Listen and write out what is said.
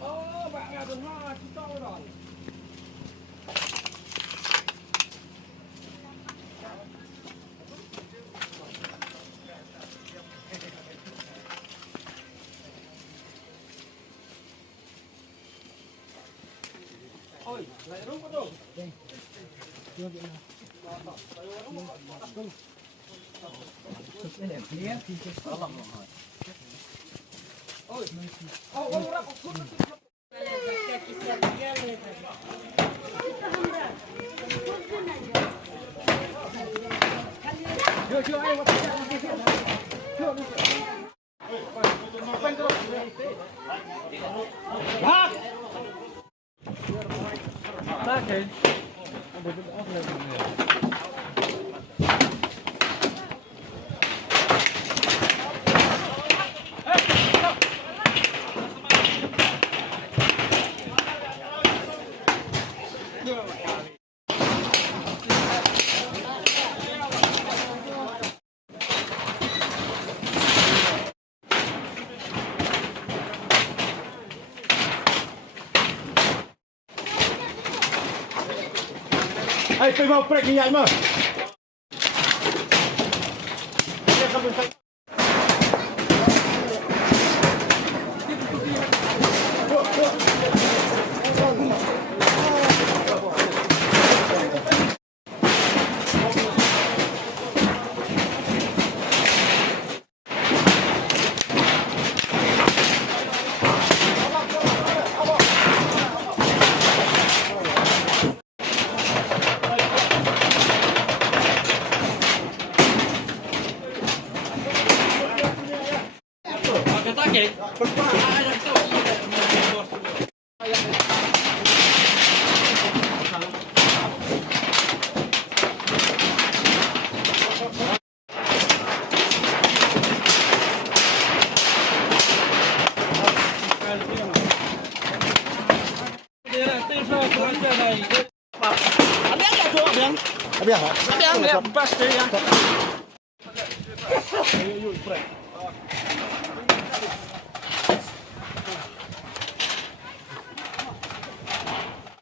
Oh, bạn nghe tuần hoa chúng tôi rồi. Ôi, lại rút vào đâu? Đây. Chưa vậy nào. Ôi, ô ra một phút. Chưa ai bắt chưa. Okay. Hey, pega o prego e aí, mano. Abbiamo, pasti.